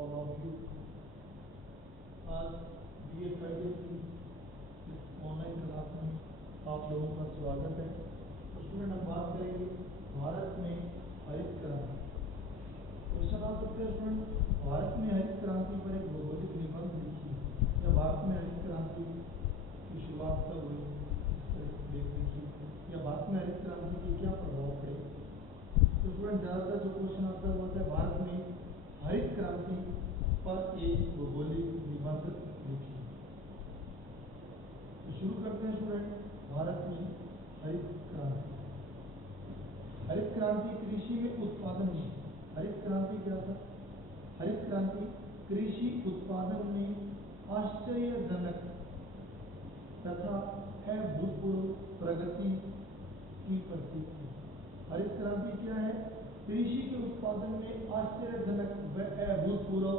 all of you. आज BA Friday की इस ऑनलाइन क्लास में आप लोगों का स्वागत है। तो स्टूडेंट हम बात करेंगे भारत में हरित क्रांति। क्वेश्चन आ सकते हैं स्टूडेंट, भारत में हरित क्रांति पर एक भौगोलिक निबंध लिखिए या भारत में हरित क्रांति की शुरुआत कब हुई इसका लेख लिखिए या भारत में हरित क्रांति के क्या प्रभाव पड़े। तो स्टूडेंट ज़्यादातर जो क्वेश्चन आता है वो होता है भारत में हरित क्रांति पर एक भौगोलिक निबंध लिखिए। तो शुरू करते हैं स्टूडेंट, भारत में हरित क्रांति। हरित क्रांति कृषि में उत्पादन में, हरित क्रांति क्या था? हरित क्रांति कृषि उत्पादन में आश्चर्यजनक तथा अभूतपूर्व प्रगति की प्रतीक है। हरित क्रांति क्या है? कृषि के उत्पादन में आश्चर्यजनक व अभूतपूर्व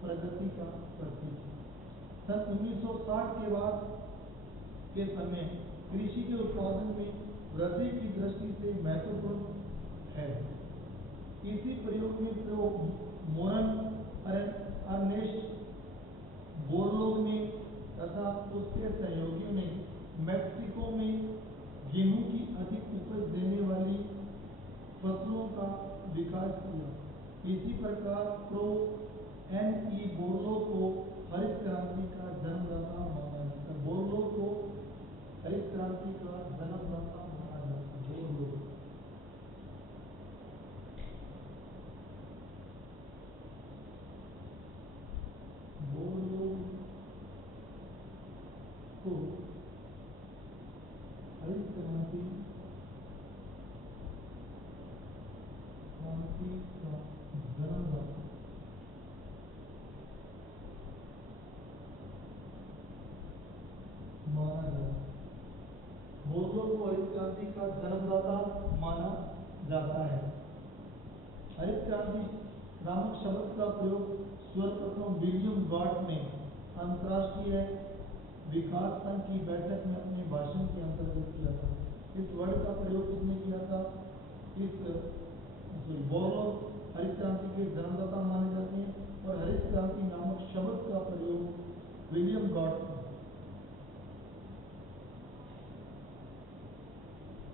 प्रगति का प्रतीक है। सन 1960 के बाद के समय कृषि के उत्पादन में वृद्धि की दृष्टि से महत्वपूर्ण है। इसी प्रयोग में मोरन अर्नेस्ट बोरलोग ने तथा उसके सहयोगियों ने मैक्सिको में गेहूं की अधिक उपज देने वाली फसलों का विकास किया। इसी प्रकार प्रो N.E. बोरलोग को हरित क्रांति का जन्मदाता माना जाता है। बोरलोग को हरित क्रांति का जन्मदाता माना जाता है। बोरलोग को हरित क्रांति का जन्मदाता माना जाता है। बोरलोग को हरित क्रांति का जन्मदाता माना जाता है। हरित क्रांति नामक शब्द का प्रयोग सर्वप्रथम विलियम गॉड ने अंतर्राष्ट्रीय विकास संघ की बैठक में अपने भाषण के अंतर्गत किया था। इस वर्ड का प्रयोग किसने किया था? बोरलोग हरित क्रांति के जन्मदाता माने जाते हैं और हरित क्रांति नामक शब्द का प्रयोग विलियम गॉड ने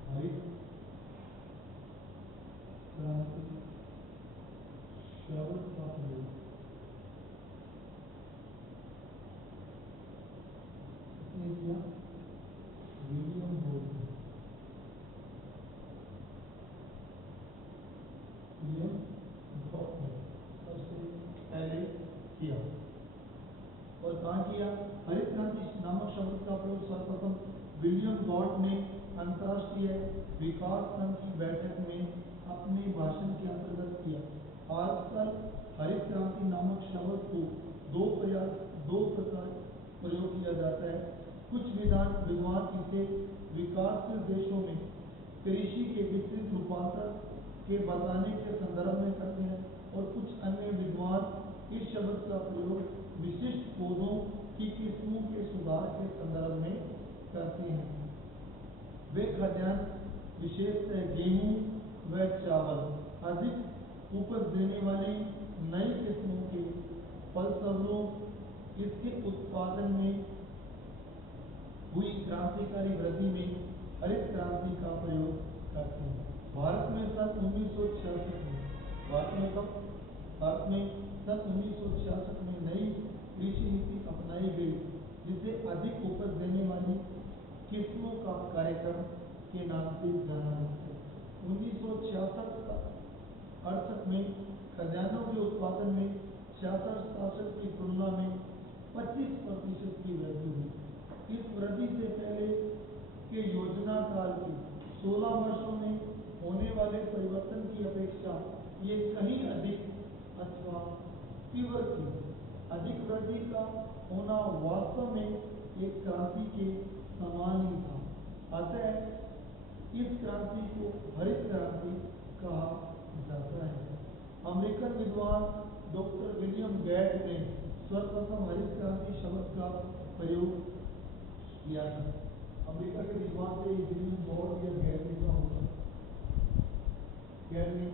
हरित क्रांति शब्द का प्रयोग किसने किया? विलियम गॉड ने। सबसे पहले किया और कहाँ किया? हरित क्रांति नामक शब्द का प्रयोग सर्वप्रथम विलियम गॉड ने अंतर्राष्ट्रीय विकास संघ की बैठक में अपने भाषण के अंतर्गत किया। आजकल हरित क्रांति नामक शब्द को दो प्रकार प्रयोग किया जाता है। कुछ विद्वान इसे विकासशील देशों में कृषि के विस्तृत रूपांतर के बताने के संदर्भ में करते हैं और कुछ अन्य विद्वान इस शब्द का प्रयोग विशिष्ट पौधों की किस्मों के सुधार के संदर्भ में करते हैं। वे खाद्यान्न विशेषतः गेहूं व चावल अधिक उपज देने वाली नई किस्मों के फलस्वरूप इसके उत्पादन में हुई क्रांतिकारी वृद्धि में हरित क्रांति का प्रयोग करते हैं। भारत में सन 1966 में नई कृषि नीति अपनाई गई जिसे अधिक उपज देने वाली किस्मों का कार्यक्रम के नाम से जाना जाता है। 1966-68 में खाद्यान्नों के उत्पादन में 66-67 की तुलना में 25% की वृद्धि हुई। इस वृद्धि से पहले के योजना काल के 16 वर्षों में होने वाले परिवर्तन की अपेक्षा ये कहीं अधिक अथवा तीव्र थी। अधिक वृद्धि का होना वास्तव में एक क्रांति के समान ही था। अतः इस क्रांति को हरित क्रांति कहा जाता है। अमेरिकन विद्वान डॉक्टर विलियम गेट ने सर्वप्रथम हरित क्रांति शब्द का प्रयोग किया था। अमेरिका के विद्वान थे विलियम गॉड या गेट ने।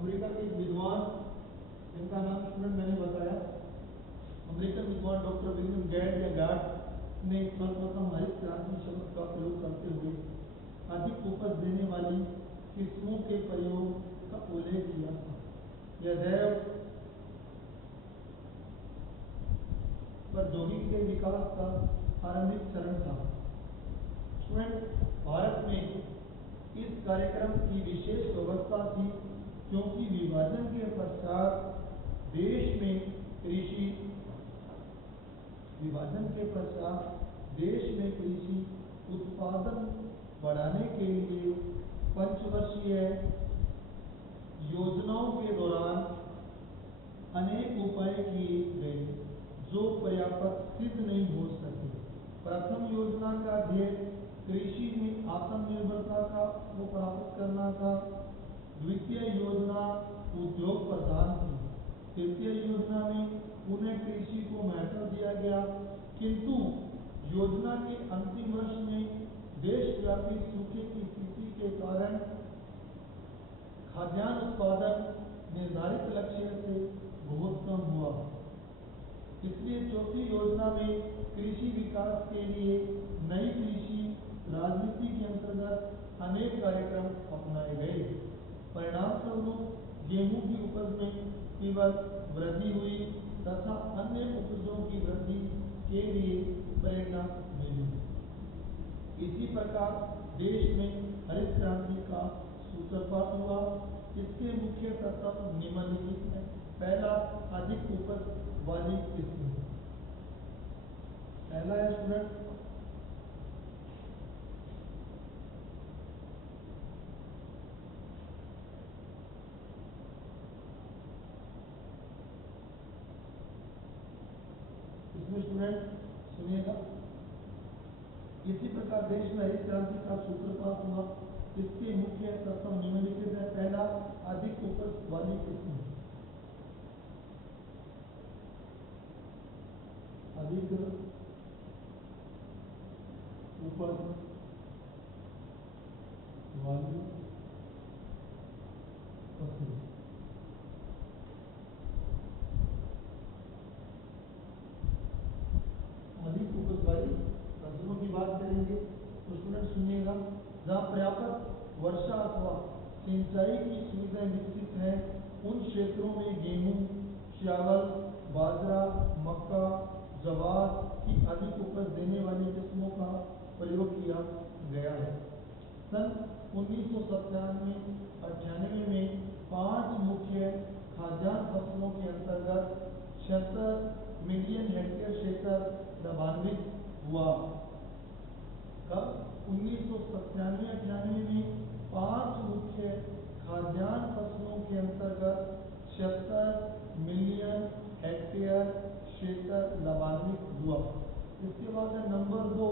अमेरिका के विद्वान इनका नाम स्टूडेंट मैंने बताया। अमेरिकन विद्वान डॉक्टर विलियम गैड या गार्ड ने सर्वप्रथम हरित क्रांति शब्द का प्रयोग करते हुए अधिक उपज देने वाली किस्मों के प्रयोग का उल्लेख किया था। यह जैव प्रौद्योगिकी के विकास का आरंभिक चरण था। स्टूडेंट, भारत में इस कार्यक्रम की विशेष व्यवस्था थी क्योंकि विभाजन के पश्चात देश में कृषि उत्पादन बढ़ाने के लिए पंचवर्षीय योजनाओं के दौरान अनेक उपाय किए गए जो पर्याप्त सिद्ध नहीं हो सके। प्रथम योजना का ध्येय कृषि में आत्मनिर्भरता को प्राप्त करना था। द्वितीय योजना उद्योग प्रधान थी। तृतीय योजना में पुनः कृषि को महत्व दिया गया, किंतु योजना के अंतिम वर्ष में देशव्यापी सूखे की स्थिति के कारण खाद्यान्न उत्पादन निर्धारित लक्ष्य से बहुत कम हुआ। इसलिए चौथी योजना में कृषि विकास के लिए नई कृषि राजनीति के अंतर्गत अनेक कार्यक्रम अपनाए गए। परिणाम स्वरूप गेहूं की उपज में केवल वृद्धि हुई तथा अन्य उपजों की वृद्धि के लिए प्रेरणा मिली। इसी प्रकार देश में हरित क्रांति का सूत्रपात हुआ। इसके मुख्य तत्व निम्नलिखित हैं। पहला, अधिक उपज वाली किस्में। पहला है स्टूडेंट इसमें स्टूडेंट सुनिएगा। इसी प्रकार देश में हरित क्रांति का सूत्रपात हुआ। इसके मुख्य तत्व निम्नलिखित है। पहला, अधिक उपज वाली किस्में। अधिक उपज वाली फसलें। अधिक उपज वाली फसलों की बात करेंगे तो स्टूडेंट सुनिएगा। जहाँ पर्याप्त वर्षा अथवा सिंचाई की सुविधाएं विकसित है उन क्षेत्रों में गेहूं, चावल, बाजरा, मक्का, जवार की अधिक उपज देने वाली किस्मों का प्रयोग किया गया है। सन 1997-98 में 5 मुख्य खाद्यान्न फसलों के अंतर्गत 76 मिलियन हेक्टेयर क्षेत्र लाभान्वित हुआ। कब? 1997-98 में 5 मुख्य खाद्यान्न फसलों के अंतर्गत 76 मिलियन हेक्टेयर क्षेत्र लाभान्वित हुआ। इसके बाद है नंबर 2,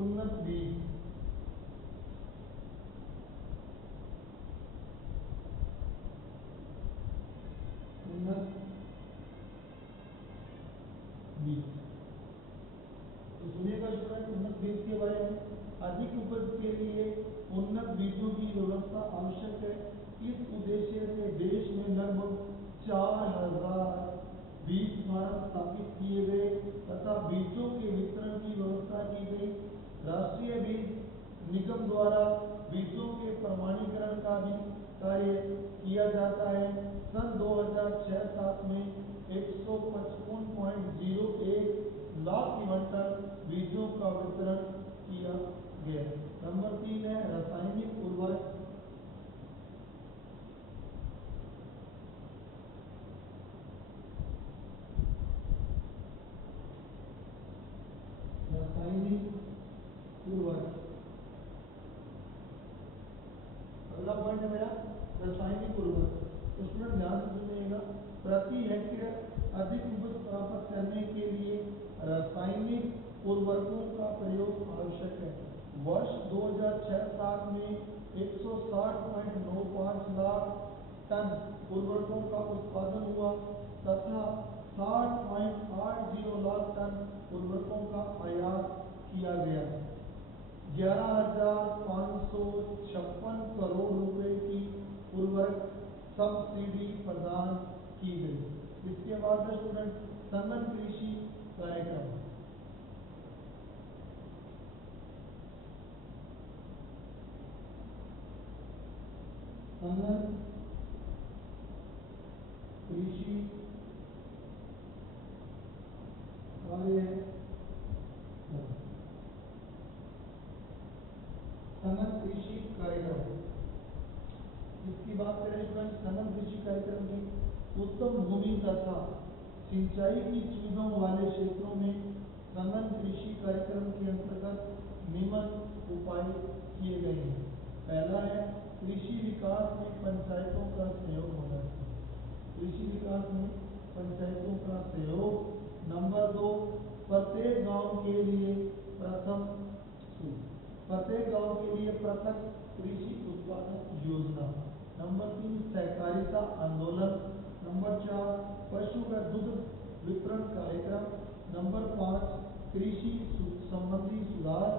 उन्नत बीज। उन्नत बीज तो सुनिएगा स्टूडेंट, उन्नत बीज के बारे में। अधिक उपज के लिए उन्नत बीजों की व्यवस्था आवश्यक है। इस उद्देश्य से देश में लगभग 4000 बीज फार्म स्थापित किए गए तथा बीजों के वितरण की व्यवस्था की गई। राष्ट्रीय बीज निगम द्वारा बीजों के प्रमाणीकरण का भी कार्य किया जाता है। सन 2006-07 में 155.01 लाख क्विंटल बीजों का वितरण किया गया। नंबर 3 है रासायनिक उर्वरक। रासायनिक उर्वरक अगला पॉइंट है मेरा रासायनिक उर्वरक। तो स्टूडेंट ध्यान से सुनिएगा। प्रति हेक्टेयर अधिक उपज प्राप्त करने के लिए रासायनिक उर्वरकों का प्रयोग आवश्यक है। वर्ष 2006-07 में 160.95 लाख टन उर्वरकों का उत्पादन हुआ तथा 60.80 लाख टन उर्वरकों का आयात किया गया। 11,556 करोड़ रुपए की उर्वरक सब्सिडी प्रदान की गई। इसके बाद है स्टूडेंट सघन कृषि कार्यक्रम। सघन कृषि सघन कृषि कार्यक्रम। इसकी बात करें स्टूडेंट सघन कृषि कार्यक्रम की, उत्तम भूमि तथा सिंचाई की सुविधाओं वाले क्षेत्रों में सघन कृषि कार्यक्रम के अंतर्गत निम्न उपाय किए गए हैं। पहला है कृषि विकास में पंचायतों का सहयोग होना चाहिए। कृषि विकास में पंचायतों का सहयोग। नंबर 2, प्रत्येक गांव के लिए पृथक कृषि उत्पादन योजना। नंबर 3, सहकारिता आंदोलन। नंबर 4, पशु व दुग्ध वितरण कार्यक्रम। नंबर 5, कृषि संबंधी सुधार।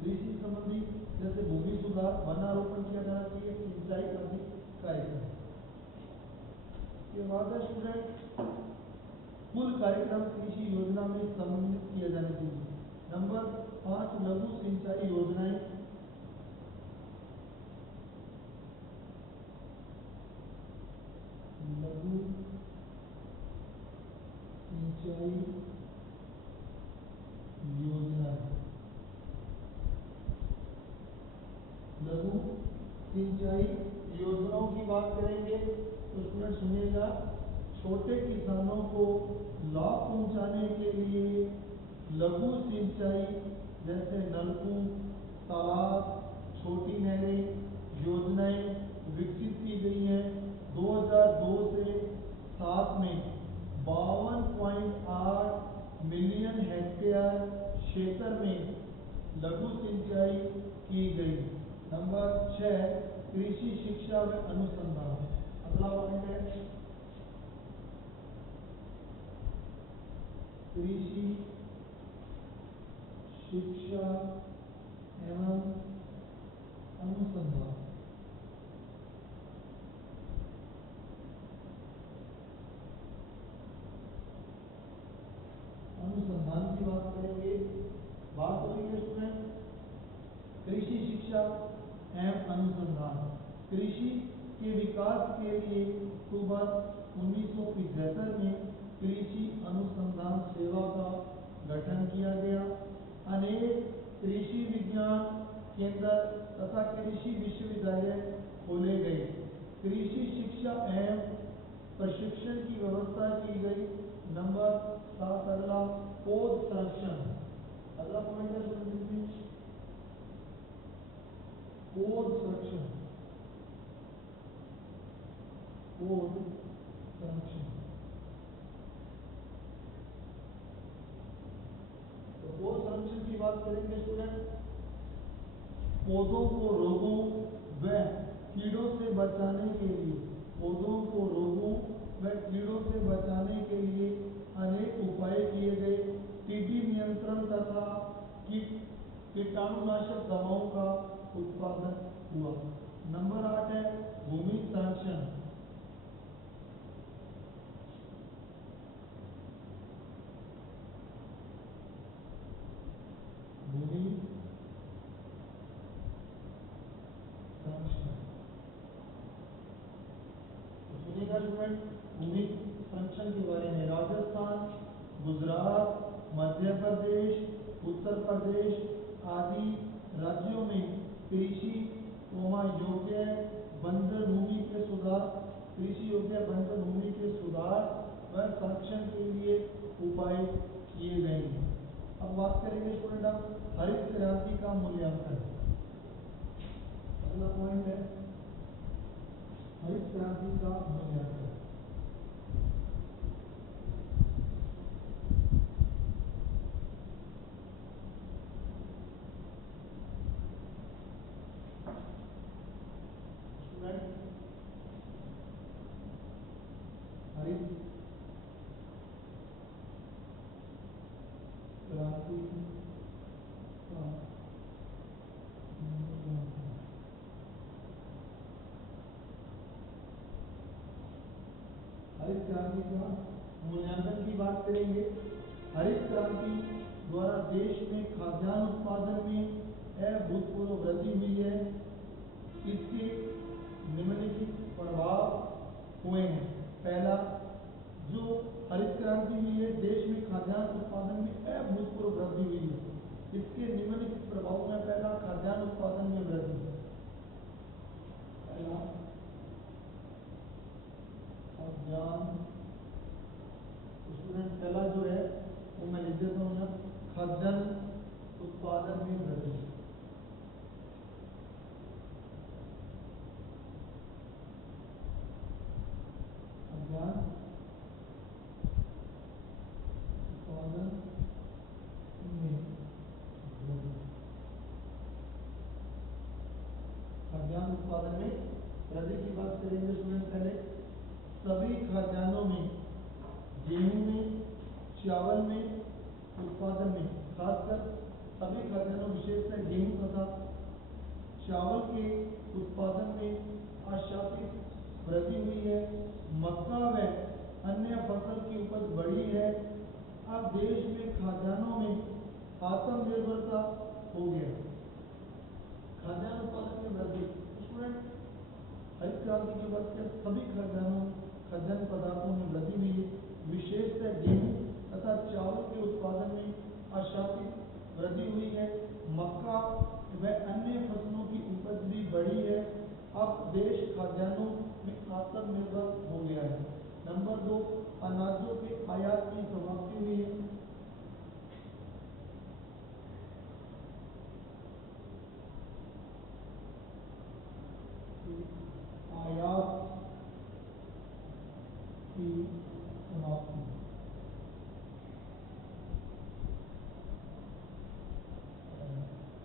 कृषि संबंधी जैसे भूमि सुधार, वनारोपण किया जाना चाहिए, सिंचाई आदि कार्यक्रम। के बाद है स्टूडेंट कुल कार्यक्रम कृषि योजना में सम्मिलित किए जाने चाहिए। नंबर 5, लघु सिंचाई योजनाएं। लघु सिंचाई योजनाएं। लघु सिंचाई योजनाओं की बात करेंगे तो स्टूडेंट सुनिएगा, छोटे किसानों को लाभ पहुंचाने के लिए लघु सिंचाई जैसे नलकूप, तालाब, छोटी नहरें योजनाएं विकसित की गई हैं। 2002 से 7 में 52.8 मिलियन हेक्टेयर क्षेत्र में लघु सिंचाई की गई। नंबर 6, कृषि शिक्षा व अनुसंधान। अगला पॉइंट है कृषि शिक्षा एवं अनुसंधान। अनुसंधान की बात करेंगे स्टूडेंट कृषि शिक्षा एवं अनुसंधान। कृषि के विकास के लिए अक्टूबर 1975 में कृषि अनुसंधान सेवा का गठन किया गया। अनेक कृषि विज्ञान केंद्र तथा कृषि विश्वविद्यालय खोले गए। कृषि शिक्षा एवं प्रशिक्षण की व्यवस्था की गई। नंबर 7 अगला पौध संरक्षण। अगला पॉइंट है पौध संरक्षण। पौध संरक्षण। तो पौध संरक्षण की बात करेंगे स्टूडेंट, पौधों को रोगों व कीड़ों से बचाने के लिए, पौधों को रोगों व कीड़ों से बचाने के लिए अनेक उपाय किए गए। टिड्डी नियंत्रण तथा कीटाणुनाशक दवाओं का उत्पादन हुआ। नंबर 8 है भूमि संरक्षण। भूमि संरक्षण। सुनिएगा स्टूडेंट, भूमि संरक्षण के बारे में राजस्थान, गुजरात, मध्य प्रदेश, उत्तर प्रदेश आदि राज्यों में कृषि योग्य बंजर भूमि के सुधार, कृषि योग्य बंजर भूमि के सुधार व संरक्षण के लिए उपाय किए गए हैं। अब बात करेंगे स्टूडेंट आप हरित क्रांति का मूल्यांकन। अगला पॉइंट है हरित क्रांति का मूल्यांकन। हरित क्रांति का मूल्यांकन। 2002 हरित क्रांति का मूल्यांकन की बात करेंगे। हरित क्रांति द्वारा देश में खाद्यान्न उत्पादन में अभूतपूर्व वृद्धि हुई है। इसके निम्नलिखित प्रभाव हुए हैं। पहला, जो हरित क्रांति हुई है, देश में खाद्यान्न उत्पादन में अभूतपूर्व वृद्धि हुई है। इसके निम्नलिखित प्रभाव में पहला, खाद्यान्न उत्पादन में वृद्धि। पहला, खाद्यान्न, स्टूडेंट पहला जो है वो मैं लिख देता हूँ यहाँ, खाद्यान्न उत्पादन में वृद्धि। खाद्यान्न उत्पादन में वृद्धि। खाद्यान्न उत्पादन में वृद्धि की बात करेंगे स्टूडेंट। पहले, सभी खाद्यान्नों में, गेहूं में, चावल में, उत्पादन में, खासकर सभी खाद्यान्नों विशेषतः गेहूं तथा चावल के उत्पादन में आशातीत वृद्धि हुई है। मक्का व अन्य फसल की उपज बढ़ी है। अब देश में खाद्यान्नों में आत्मनिर्भरता हो गया। खाद्यान्न उत्पादन में वृद्धि। स्टूडेंट, हरित क्रांति के बाद क्या सभी खाद्यान्न पदार्थों में वृद्धि हुई है। विशेषतः गेहूं तथा चावल के उत्पादन में आशातीत वृद्धि हुई है। मक्का व अन्य फसलों की उपज भी बढ़ी है। अब देश खाद्यान्नों में आत्मनिर्भर हो गया है। नंबर 2, अनाजों के आयात की समाप्ति हुई है। आयात की समाप्ति।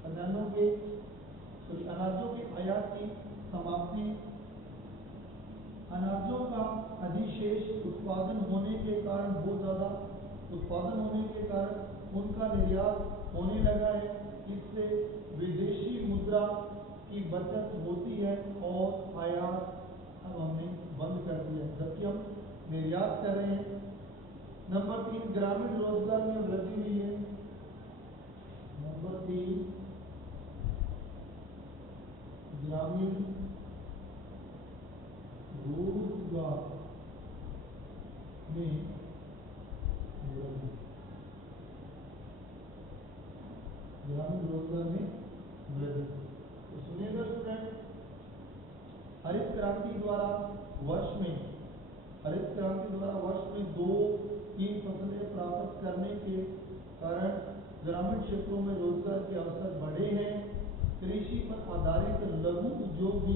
अनाजों के आयात की समाप्ति। अनाजों का अधिशेष उत्पादन होने के कारण, बहुत ज्यादा उत्पादन होने के कारण उनका निर्यात होने लगा है। इससे विदेशी मुद्रा की बचत होती है और आयात अब हमने बंद कर दिया, जबकि हम निर्यात कर रहे हैं। नंबर 3, ग्रामीण रोजगार में वृद्धि हुई है। नंबर 3, ग्रामीण रोजगार में वृद्धि। ग्रामीण रोजगार में वृद्धि। तो सुनिएगा स्टूडेंट, हरित क्रांति द्वारा वर्ष में 2-3 फसलें प्राप्त करने के कारण ग्रामीण क्षेत्रों में रोजगार के अवसर बढ़े हैं। कृषि पर आधारित लघु उद्योग भी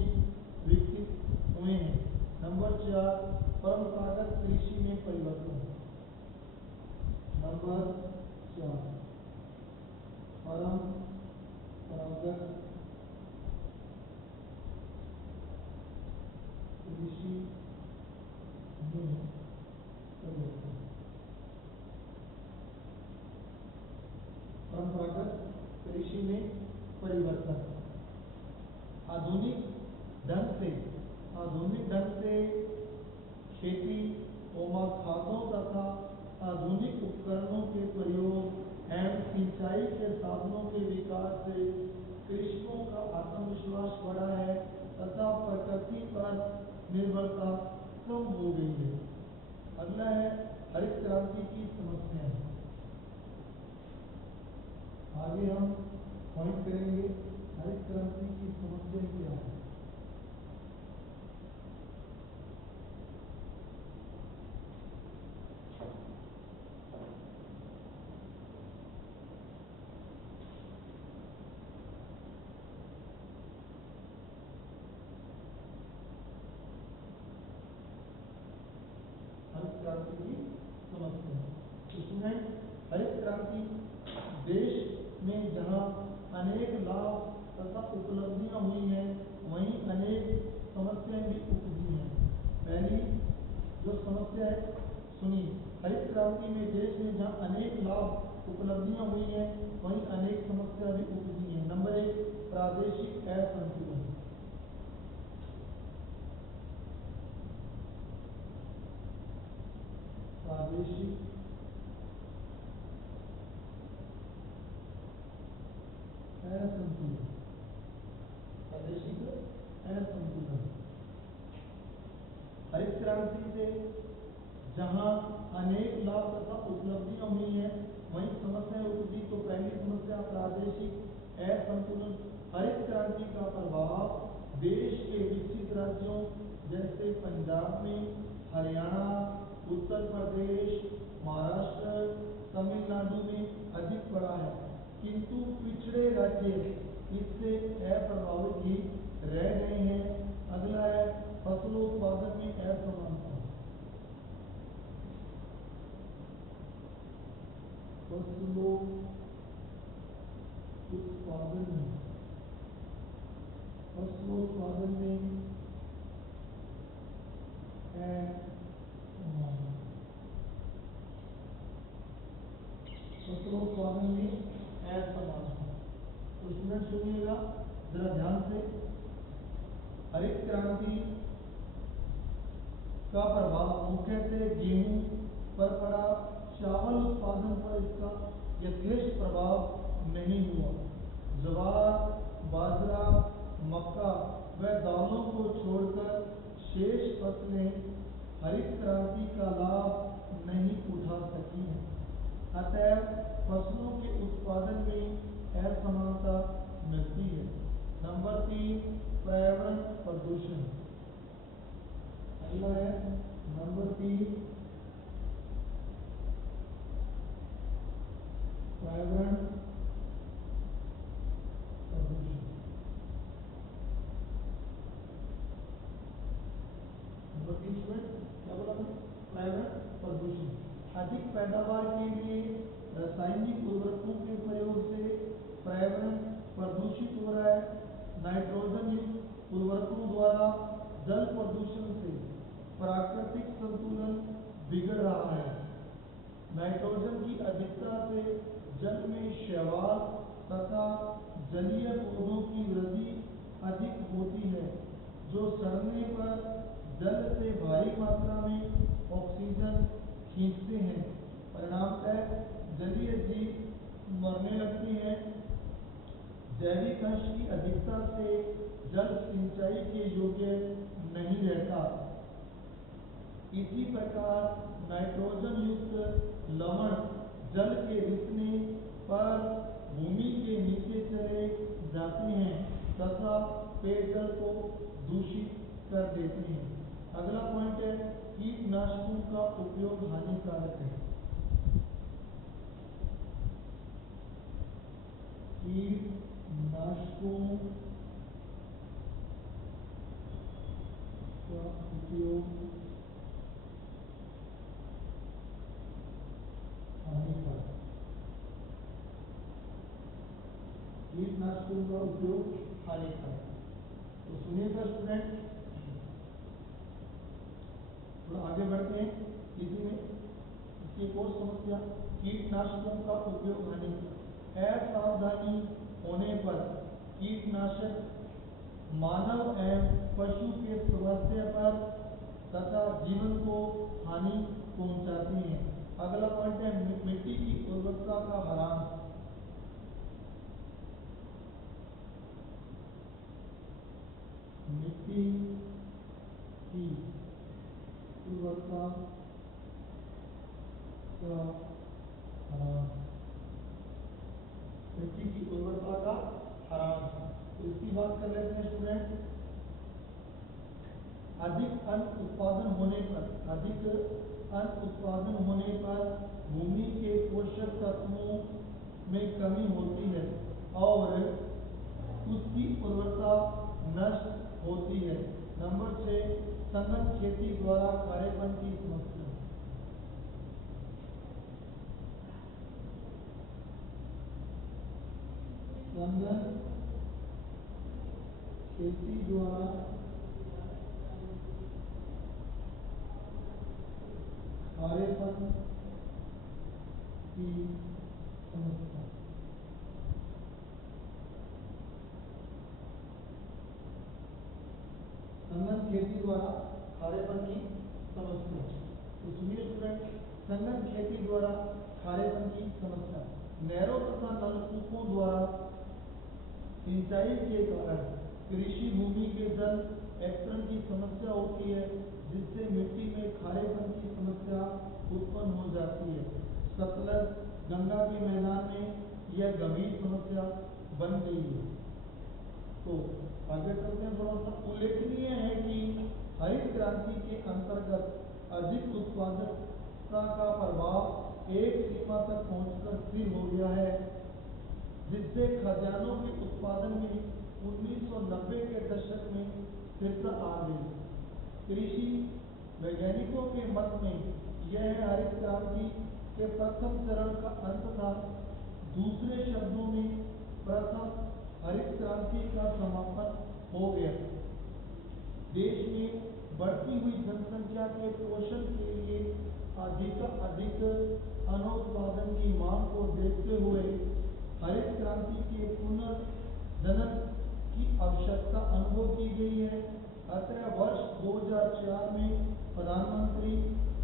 विकसित हुए हैं। नंबर 4, परंपरागत कृषि में परिवर्तन। नंबर 4, परंपरागत कृषि में परिवर्तन। परंपरागत कृषि में परिवर्तन। आधुनिक ढंग से खेती, खादों तथा आधुनिक उपकरणों के प्रयोग एवं सिंचाई के साधनों के विकास से कृषकों का आत्मविश्वास बढ़ा है तथा प्रकृति पर निर्भरता कम हो गई है। अगला है हरित क्रांति की समस्याएं। आगे हम पॉइंट करेंगे हरित क्रांति की समस्या क्या है। हरित क्रांति की समस्या। स्टूडेंट, हरित क्रांति देश में जहां अनेक लाभ तथा उपलब्धियां हुई हैं, वहीं अनेक समस्याएं भी उपजी हैं। पहली जो समस्या है सुनिए, हरित क्रांति में देश में जहां अनेक लाभ उपलब्धियां हुई हैं, वहीं अनेक समस्या भी उपजी हैं। नंबर 1, प्रादेशिक असंतुलन। प्रादेशिक असंतुलन, प्रादेशिक असंतुलन। हरित क्रांति से जहां अनेक लाभ तथा उपलब्धियां हुई हैं, वहीं समस्या उपजी। तो पहली समस्या प्रादेशिक असंतुलन। हरित क्रांति का प्रभाव देश के विकसित राज्यों जैसे पंजाब में, हरियाणा, उत्तर प्रदेश, महाराष्ट्र, तमिलनाडु में अधिक पड़ा है, किंतु पिछड़े राज्य इससे अप्रभावित ही रह गए हैं। अगला है फसलोत्पादन में असमानता। फसलोत्पादन में फसलोत्पादन में फसलोत्पादन में असमानता। तो स्टूडेंट सुनिएगा जरा ध्यान से। हरित क्रांति का प्रभाव मुख्यतः गेहूं पर पड़ा, चावल उत्पादन पर इसका यथेष्ट प्रभाव नहीं हुआ। ज्वार, बाजरा, मक्का व दालों को छोड़कर शेष फसलें हरित क्रांति का लाभ नहीं उठा सकी हैं। अतः फसलों के उत्पादन में असमानता मिलती है। नंबर 3, पर्यावरण प्रदूषण। अगला है नंबर 3, पर्यावरण प्रदूषण। नंबर 3 स्टूडेंट क्या बोला मैंने? पर्यावरण प्रदूषण। अधिक पैदावार के लिए रासायनिक उर्वरकों के प्रयोग से पर्यावरण प्रदूषित हो रहा है। नाइट्रोजन युक्त उर्वरकों द्वारा जल प्रदूषण से प्राकृतिक संतुलन बिगड़ रहा है। नाइट्रोजन की अधिकता से जल में शैवाल तथा जलीय पौधों की वृद्धि अधिक होती है, जो सड़ने पर जल से भारी मात्रा में ऑक्सीजन खींचते हैं। परिणामतः जलीय जीव मरने लगते हैं। जैविक अंश की अधिकता से जल सिंचाई के योग्य नहीं रहता। इसी प्रकार नाइट्रोजन युक्त लवण जल के रिसने पर भूमि के नीचे चले जाते हैं तथा पेयजल को दूषित कर देते हैं। अगला पॉइंट है कीटनाशकों का उपयोग हानिकारक है। कीटनाशकों का उपयोग हानिकारक। कीटनाशकों का उपयोग हानिकारक। तो सुनिएगा स्टूडेंट, थोड़ा आगे बढ़ते हैं। इसी में इसकी एक और समस्या, कीटनाशकों का उपयोग हानिकारक। असावधानी होने पर कीटनाशक मानव एवं पशु के स्वास्थ्य पर तथा जीवन को हानि पहुंचाती हैं। अगला पॉइंट है मिट्टी की उर्वरता का ह्रास। मिट्टी की उर्वरता का ह्रास। मिट्टी की उर्वरता का ह्रास। तो इसकी बात कर लेते हैं स्टूडेंट। अधिक अन्न उत्पादन होने पर भूमि के पोषक तत्वों में कमी होती है और उसकी उर्वरता नष्ट होती है। नंबर 6, सघन खेती द्वारा खारेपन की समस्या। सघन खेती द्वारा खारेपन की समस्या। सघन खेती द्वारा खारेपन की समस्या। तो सुनिए स्टूडेंट, संघन खेती द्वारा खारेपन की समस्या, नहरों तथा नलकूपों द्वारा सिंचाई के कारण कृषि भूमि के जल एक्सरण की समस्या होती है, जिससे मिट्टी में खारेपन की समस्या उत्पन्न हो जाती है। सतलज गंगा के मैदान में यह गंभीर समस्या बन गई है। तो आगे चलते हैं। थोड़ा सा उल्लेखनीय है कि हरित क्रांति के अंतर्गत अधिक उत्पादकता का प्रभाव एक सीमा तक पहुंचकर स्थिर हो गया है, जिससे खाद्यान्नों के उत्पादन में 1990 के दशक में स्थिरता आ गई। कृषि वैज्ञानिकों के मत में यह हरित क्रांति के प्रथम चरण का अंत था। दूसरे शब्दों में प्रथम हरित क्रांति का समापन हो गया। देश में बढ़ती हुई जनसंख्या के पोषण के लिए अधिक अनोत्पादन की मांग को देखते हुए हरित क्रांति के पुनर्जनन की आवश्यकता अनुभव की गई है। अतः वर्ष 2004 में प्रधानमंत्री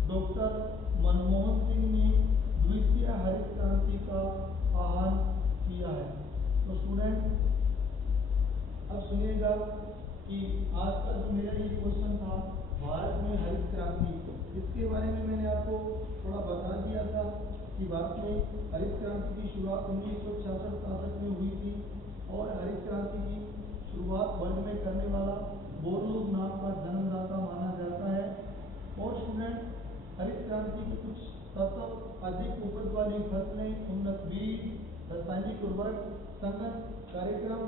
डॉक्टर मनमोहन सिंह ने द्वितीय हरित क्रांति का आह्वान किया है। तो स्टूडेंट अब सुनिएगा कि आज का जो मेरा ये क्वेश्चन था, भारत में हरित क्रांति, इसके बारे में मैंने आपको थोड़ा बता दिया था कि भारत में हरित क्रांति की शुरुआत 1966 में हुई थी और हरित क्रांति की शुरुआत वर्ल्ड में करने वाला बोरलूग नाम का जन्मदाता माना जाता है। और स्टूडेंट हरित क्रांति के कुछ तत्व, अधिक उपज वाली फसलें, उन्नत बीज, रासायनिक उर्वरक, संघन कार्यक्रम,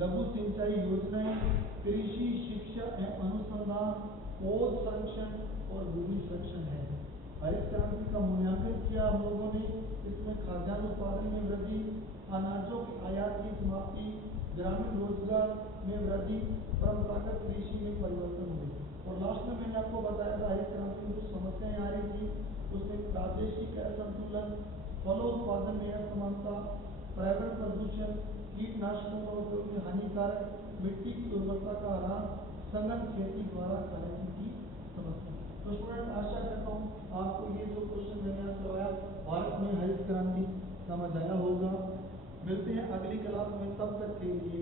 लघु सिंचाई योजनाएं, कृषि शिक्षा एवं अनुसंधान, पौध संरक्षण और भूमि संरक्षण है। हरित क्रांति का मूल्यांकन किया हम लोगों ने। इसमें खाद्यान्न उत्पादन में वृद्धि, अनाजों की आयात की समाप्ति, ग्रामीण रोजगार में वृद्धि, परंपरागत कृषि में परिवर्तन हुए। और लास्ट में मैंने आपको बताया था हरित क्रांति में जो समस्याएं आ रही थी, उसमें प्रादेशिक असंतुलन, फलोत्पादन में असमानता, पर्यावरण प्रदूषण, कीटनाशकों का उपयोग में हानिकारक, मिट्टी की उर्वरता का ह्रास, संघन खेती द्वारा खारेपन की समस्या। तो स्टूडेंट आशा करता हूँ आपको ये जो क्वेश्चन मैंने आज करवाया भारत में हरित क्रांति समझ आया होगा। मिलते हैं अगली क्लास में, तब तक के लिए